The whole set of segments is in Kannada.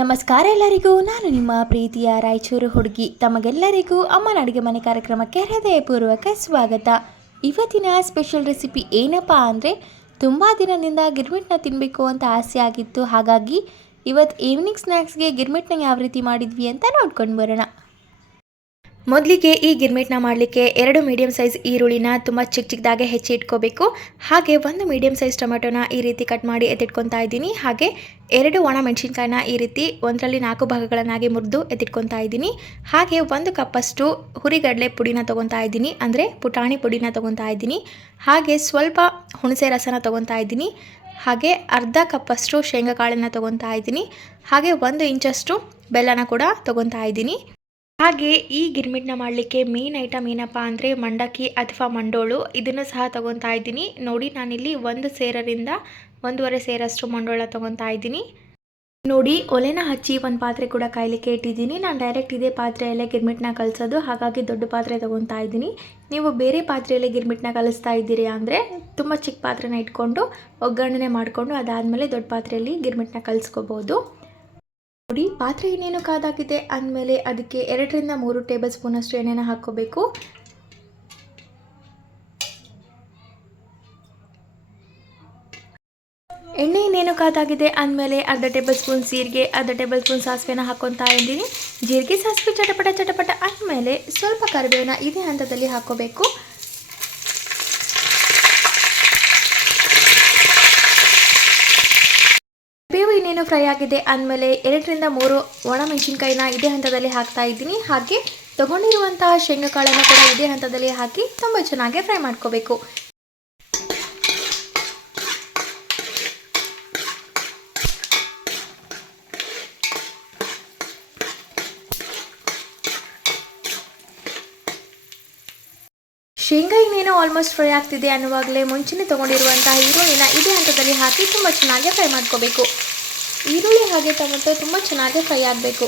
ನಮಸ್ಕಾರ ಎಲ್ಲರಿಗೂ. ನಾನು ನಿಮ್ಮ ಪ್ರೀತಿಯ ರಾಯಚೂರು ಹುಡುಗಿ. ತಮಗೆಲ್ಲರಿಗೂ ಅಮ್ಮನ ಅಡುಗೆ ಮನೆ ಕಾರ್ಯಕ್ರಮಕ್ಕೆ ಹೃದಯಪೂರ್ವಕ ಸ್ವಾಗತ. ಇವತ್ತಿನ ಸ್ಪೆಷಲ್ ರೆಸಿಪಿ ಏನಪ್ಪ ಅಂದರೆ, ತುಂಬ ದಿನದಿಂದ ಗಿರ್ಮಿಟ್ನ ತಿನ್ನಬೇಕು ಅಂತ ಆಸೆ ಆಗಿತ್ತು. ಹಾಗಾಗಿ ಇವತ್ತು ಈವ್ನಿಂಗ್ ಸ್ನ್ಯಾಕ್ಸ್ಗೆ ಗಿರ್ಮಿಟ್ನ ಯಾವ ರೀತಿ ಮಾಡಿದ್ವಿ ಅಂತ ನೋಡ್ಕೊಂಡು ಬರೋಣ. ಮೊದಲಿಗೆ ಈ ಗಿರ್ಮಿಟ್ನ ಮಾಡಲಿಕ್ಕೆ 2 ಮೀಡಿಯಮ್ ಸೈಜ್ ಈರುಳ್ಳಿನ ತುಂಬ ಚಿಕ್ಕದಾಗೆ ಹೆಚ್ಚಿ ಇಟ್ಕೋಬೇಕು. ಹಾಗೆ 1 ಮೀಡಿಯಮ್ ಸೈಜ್ ಟೊಮೆಟೊನ ಈ ರೀತಿ ಕಟ್ ಮಾಡಿ ಎತ್ತಿಟ್ಕೊತಾ ಇದ್ದೀನಿ. ಹಾಗೆ 2 ಒಣ ಮೆಣಸಿನ್ಕಾಯಿನ ಈ ರೀತಿ 1ರಲ್ಲಿ 4 ಭಾಗಗಳನ್ನಾಗಿ ಮುರಿದು ಎತ್ತಿಟ್ಕೊತಾ ಇದ್ದೀನಿ. ಹಾಗೆ 1 ಕಪ್ಪಷ್ಟು ಹುರಿಗಡಲೆ ಪುಡಿನ ತೊಗೊತಾ ಇದ್ದೀನಿ, ಅಂದರೆ ಪುಟಾಣಿ ಪುಡಿನ ತೊಗೊತಾ ಇದ್ದೀನಿ. ಹಾಗೆ ಸ್ವಲ್ಪ ಹುಣಸೆ ರಸನ ತೊಗೊತಾ ಇದ್ದೀನಿ. ಹಾಗೆ ಅರ್ಧ ಕಪ್ಪಷ್ಟು ಶೇಂಗಾ ಕಾಳನ್ನು ತೊಗೊತಾ ಇದ್ದೀನಿ. ಹಾಗೆ 1 ಇಂಚಷ್ಟು ಬೆಲ್ಲನ ಕೂಡ ತೊಗೊತಾ ಇದ್ದೀನಿ. ಹಾಗೆ ಈ ಗಿರ್ಮಿಟ್ನ ಮಾಡಲಿಕ್ಕೆ ಮೇನ್ ಐಟಮ್ ಏನಪ್ಪ ಅಂದರೆ ಮಂಡಕ್ಕಿ ಅಥವಾ ಮಂಡೋಳು, ಇದನ್ನು ಸಹ ತೊಗೊತಾ ಇದ್ದೀನಿ. ನೋಡಿ, ನಾನಿಲ್ಲಿ 1 ಸೇರರಿಂದ 1.5 ಸೇರಷ್ಟು ಮಂಡೋಳ ತೊಗೊತಾ ಇದ್ದೀನಿ. ನೋಡಿ, ಒಲೆನ ಹಚ್ಚಿ ಒಂದು ಪಾತ್ರೆ ಕೂಡ ಕಾಯಲಿಕ್ಕೆ ಇಟ್ಟಿದ್ದೀನಿ. ನಾನು ಡೈರೆಕ್ಟ್ ಇದೇ ಪಾತ್ರೆಯಲ್ಲೇ ಗಿರ್ಮಿಟ್ನ ಕಲಿಸೋದು, ಹಾಗಾಗಿ ದೊಡ್ಡ ಪಾತ್ರೆ ತೊಗೊತಾ ಇದ್ದೀನಿ. ನೀವು ಬೇರೆ ಪಾತ್ರೆಯಲ್ಲೇ ಗಿರ್ಮಿಟ್ನ ಕಲಿಸ್ತಾ ಇದ್ದೀರಿ ಅಂದರೆ ತುಂಬ ಚಿಕ್ಕ ಪಾತ್ರೆನ ಇಟ್ಕೊಂಡು ಒಗ್ಗರಣೆ ಮಾಡಿಕೊಂಡು ಅದಾದಮೇಲೆ ದೊಡ್ಡ ಪಾತ್ರೆಯಲ್ಲಿ ಗಿರ್ಮಿಟ್ನ ಕಲಿಸ್ಕೋಬೋದು. ನೋಡಿ, ಪಾತ್ರೆ ಇನ್ನೇನು ಕಾದಾಗಿದೆ ಅಂದಮೇಲೆ ಅದಕ್ಕೆ 2ರಿಂದ 3 ಟೇಬಲ್ ಸ್ಪೂನಷ್ಟು ಎಣ್ಣೆನ ಹಾಕ್ಕೋಬೇಕು. ಎಣ್ಣೆ ಇನ್ನೇನು ಕಾದಾಗಿದೆ ಅಂದಮೇಲೆ ಅರ್ಧ ಟೇಬಲ್ ಸ್ಪೂನ್ ಜೀರಿಗೆ, ಅರ್ಧ ಟೇಬಲ್ ಸ್ಪೂನ್ ಸಾಸಿವೆನ ಹಾಕ್ಕೊತಾ ಇದ್ದೀನಿ. ಜೀರಿಗೆ ಸಾಸಿವೆ ಚಟಪಟ ಅಂದಮೇಲೆ ಸ್ವಲ್ಪ ಕರಿಬೇವನ್ನ ಇದೇ ಹಂತದಲ್ಲಿ ಹಾಕ್ಕೋಬೇಕು. ಬೇವು ಇನ್ನೇನು ಫ್ರೈ ಆಗಿದೆ ಅಂದಮೇಲೆ 2ರಿಂದ 3 ಒಣ ಮೆಣಸಿನ್ಕಾಯಿನ ಇದೇ ಹಂತದಲ್ಲಿ ಹಾಕ್ತಾ ಇದ್ದೀನಿ. ಹಾಗೆ ತೊಗೊಂಡಿರುವಂತಹ ಶೇಂಗಾ ಕಾಳನ್ನು ಕೂಡ ಇದೇ ಹಂತದಲ್ಲಿ ಹಾಕಿ ತುಂಬ ಚೆನ್ನಾಗಿ ಫ್ರೈ ಮಾಡ್ಕೋಬೇಕು. ಶೇಂಗಾ ಇನ್ನೇನೋ ಆಲ್ಮೋಸ್ಟ್ ಫ್ರೈ ಆಗ್ತಿದೆ ಅನ್ನುವಾಗಲೇ ಮುಂಚೆನೇ ತೊಗೊಂಡಿರುವಂತಹ ಈರುಳ್ಳಿನ ಇದೇ ಹಂತದಲ್ಲಿ ಹಾಕಿ ತುಂಬ ಚೆನ್ನಾಗಿ ಫ್ರೈ ಮಾಡ್ಕೋಬೇಕು. ಈರುಳ್ಳಿ ಹಾಗೆ ಟೊಮೆಟೊ ತುಂಬ ಚೆನ್ನಾಗಿ ಫ್ರೈ ಆಗಬೇಕು.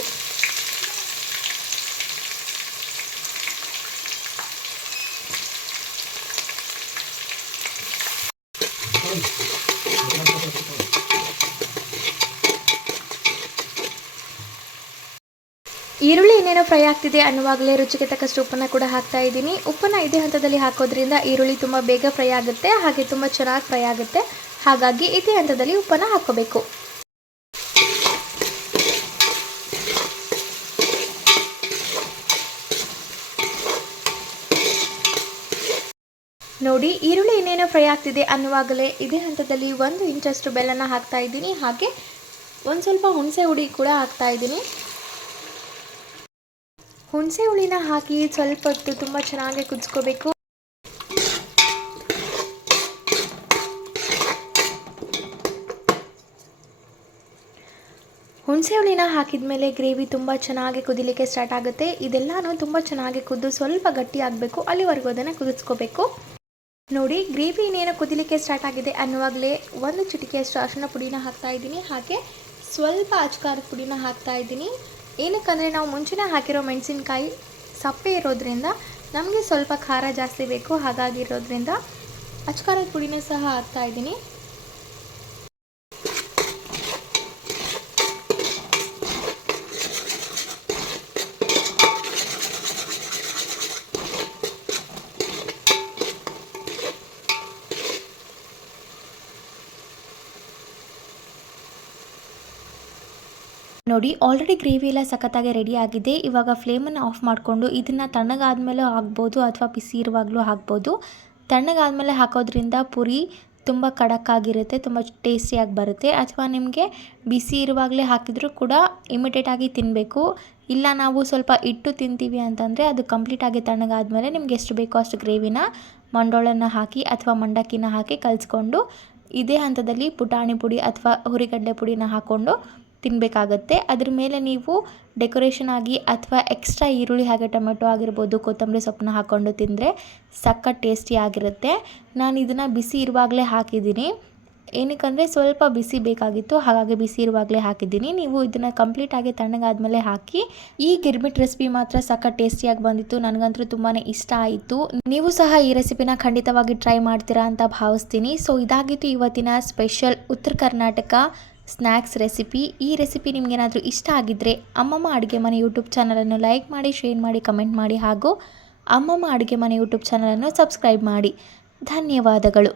ಈರುಳ್ಳಿ ಇನ್ನೇನೋ ಫ್ರೈ ಆಗ್ತಿದೆ ಅನ್ನುವಾಗಲೇ ರುಚಿಗೆ ತಕ್ಕಷ್ಟು ಉಪ್ಪನ್ನು ಕೂಡ ಹಾಕ್ತಾ ಇದ್ದೀನಿ. ಉಪ್ಪನ್ನು ಇದೇ ಹಂತದಲ್ಲಿ ಹಾಕೋದ್ರಿಂದ ಈರುಳ್ಳಿ ತುಂಬ ಬೇಗ ಫ್ರೈ ಆಗುತ್ತೆ, ಹಾಗೆ ತುಂಬ ಚೆನ್ನಾಗಿ ಫ್ರೈ ಆಗುತ್ತೆ. ಹಾಗಾಗಿ ಇದೇ ಹಂತದಲ್ಲಿ ಉಪ್ಪನ್ನು ಹಾಕ್ಕೋಬೇಕು. ನೋಡಿ, ಈರುಳ್ಳಿ ಇನ್ನೇನೋ ಫ್ರೈ ಆಗ್ತಿದೆ ಅನ್ನುವಾಗಲೇ ಇದೇ ಹಂತದಲ್ಲಿ 1 ಇಂಚಷ್ಟು ಬೆಲ್ಲನ ಹಾಕ್ತಾ ಇದ್ದೀನಿ. ಹಾಗೆ ಒಂದು ಸ್ವಲ್ಪ ಹುಣಸೆ ಹುಳಿ ಕೂಡ ಹಾಕ್ತಾ ಇದ್ದೀನಿ. ಹುಣಸೆ ಹುಳಿನ ಹಾಕಿ ಸ್ವಲ್ಪ ಹೊತ್ತು ತುಂಬ ಚೆನ್ನಾಗಿ ಕುದಿಸ್ಕೋಬೇಕು. ಹುಣಸೆ ಹುಳಿನ ಹಾಕಿದ ಮೇಲೆ ಗ್ರೇವಿ ತುಂಬ ಚೆನ್ನಾಗಿ ಕುದಿಲಿಕ್ಕೆ ಸ್ಟಾರ್ಟ್ ಆಗುತ್ತೆ. ಇದೆಲ್ಲನೂ ತುಂಬ ಚೆನ್ನಾಗಿ ಕುದ್ದು ಸ್ವಲ್ಪ ಗಟ್ಟಿ ಆಗಬೇಕು, ಅಲ್ಲಿವರೆಗೂ ಅದನ್ನು ಕುದಿಸ್ಕೋಬೇಕು. ನೋಡಿ, ಗ್ರೇವಿ ಇನ್ನೇನೋ ಕುದಿಲಿಕ್ಕೆ ಸ್ಟಾರ್ಟ್ ಆಗಿದೆ ಅನ್ನುವಾಗಲೇ 1 ಚಿಟಿಕೆಯಷ್ಟು ಅರಿಶಿನ ಪುಡಿನ ಹಾಕ್ತಾ ಇದ್ದೀನಿ. ಹಾಗೆ ಸ್ವಲ್ಪ ಅಚ್ಕಾರದ ಪುಡಿನ ಹಾಕ್ತಾ ಇದ್ದೀನಿ. ಏನಕ್ಕಂದರೆ ನಾವು ಮುಂಚೆನೇ ಹಾಕಿರೋ ಮೆಣಸಿನ್ಕಾಯಿ ಸಪ್ಪೆ ಇರೋದ್ರಿಂದ ನಮಗೆ ಸ್ವಲ್ಪ ಖಾರ ಜಾಸ್ತಿ ಬೇಕು. ಹಾಗಾಗಿರೋದ್ರಿಂದ ಅಚ್ಕಾರದ ಪುಡಿನ ಸಹ ಹಾಕ್ತಾ ಇದ್ದೀನಿ. ನೋಡಿ, ಆಲ್ರೆಡಿ ಗ್ರೇವಿ ಎಲ್ಲ ಸಖತ್ತಾಗಿ ರೆಡಿ ಆಗಿದೆ. ಇವಾಗ ಫ್ಲೇಮನ್ನು ಆಫ್ ಮಾಡಿಕೊಂಡು ಇದನ್ನು ತಣ್ಣಗಾದ್ಮೇಲೆ ಹಾಕ್ಬೋದು ಅಥವಾ ಬಿಸಿ ಇರುವಾಗಲೂ ಹಾಕ್ಬೋದು. ತಣ್ಣಗಾದ್ಮೇಲೆ ಹಾಕೋದ್ರಿಂದ ಪುರಿ ತುಂಬ ಖಡಕ್ಕಾಗಿರುತ್ತೆ, ತುಂಬ ಟೇಸ್ಟಿಯಾಗಿ ಬರುತ್ತೆ. ಅಥವಾ ನಿಮಗೆ ಬಿಸಿ ಇರುವಾಗಲೇ ಹಾಕಿದರೂ ಕೂಡ ಇಮಿಡಿಯೇಟಾಗಿ ತಿನ್ನಬೇಕು. ಇಲ್ಲ ನಾವು ಸ್ವಲ್ಪ ಇಟ್ಟು ತಿಂತೀವಿ ಅಂತಂದರೆ ಅದು ಕಂಪ್ಲೀಟಾಗಿ ತಣ್ಣಗಾದ್ಮೇಲೆ ನಿಮ್ಗೆ ಎಷ್ಟು ಬೇಕೋ ಅಷ್ಟು ಗ್ರೇವಿನ ಮಂಡೋಳನ್ನು ಹಾಕಿ ಅಥವಾ ಮಂಡಕ್ಕಿನ ಹಾಕಿ ಕಲಿಸ್ಕೊಂಡು ಇದೇ ಹಂತದಲ್ಲಿ ಪುಟಾಣಿ ಪುಡಿ ಅಥವಾ ಹುರಿಗಡ್ಲೆ ಪುಡಿನ ಹಾಕ್ಕೊಂಡು ತಿನ್ನಬೇಕಾಗತ್ತೆ. ಅದ್ರ ಮೇಲೆ ನೀವು ಡೆಕೋರೇಷನ್ ಆಗಿ ಅಥವಾ ಎಕ್ಸ್ಟ್ರಾ ಈರುಳ್ಳಿ ಹಾಗೆ ಟೊಮೆಟೊ ಆಗಿರ್ಬೋದು, ಕೊತ್ತಂಬರಿ ಸೊಪ್ಪನ್ನ ಹಾಕ್ಕೊಂಡು ತಿಂದರೆ ಸಖತ್ ಟೇಸ್ಟಿ ಆಗಿರುತ್ತೆ. ನಾನು ಇದನ್ನು ಬಿಸಿ ಇರುವಾಗಲೇ ಹಾಕಿದ್ದೀನಿ. ಏನಕ್ಕಂದರೆ ಸ್ವಲ್ಪ ಬಿಸಿ ಬೇಕಾಗಿತ್ತು, ಹಾಗಾಗಿ ಬಿಸಿ ಇರುವಾಗಲೇ ಹಾಕಿದ್ದೀನಿ. ನೀವು ಇದನ್ನು ಕಂಪ್ಲೀಟಾಗಿ ತಣ್ಣಗಾದ್ಮೇಲೆ ಹಾಕಿ. ಈ ಗಿರ್ಮಿಟ್ ರೆಸಿಪಿ ಮಾತ್ರ ಸಖತ್ ಟೇಸ್ಟಿಯಾಗಿ ಬಂದಿತ್ತು, ನನಗಂತೂ ತುಂಬಾ ಇಷ್ಟ ಆಯಿತು. ನೀವು ಸಹ ಈ ರೆಸಿಪಿನ ಖಂಡಿತವಾಗಿ ಟ್ರೈ ಮಾಡ್ತೀರಾ ಅಂತ ಭಾವಿಸ್ತೀನಿ. ಸೊ ಇದಾಗಿತ್ತು ಇವತ್ತಿನ ಸ್ಪೆಷಲ್ ಉತ್ತರ ಕರ್ನಾಟಕ ಸ್ನ್ಯಾಕ್ಸ್ ರೆಸಿಪಿ. ಈ ರೆಸಿಪಿ ನಿಮಗೇನಾದರೂ ಇಷ್ಟ ಆಗಿದ್ದರೆ ಅಮ್ಮಮ್ಮ ಅಡುಗೆ ಮನೆ ಯೂಟ್ಯೂಬ್ ಚಾನಲನ್ನು ಲೈಕ್ ಮಾಡಿ, ಶೇರ್ ಮಾಡಿ, ಕಮೆಂಟ್ ಮಾಡಿ ಹಾಗೂ ಅಮ್ಮಮ್ಮ ಅಡುಗೆ ಮನೆ ಯೂಟ್ಯೂಬ್ ಚಾನಲನ್ನು ಸಬ್ಸ್ಕ್ರೈಬ್ ಮಾಡಿ. ಧನ್ಯವಾದಗಳು.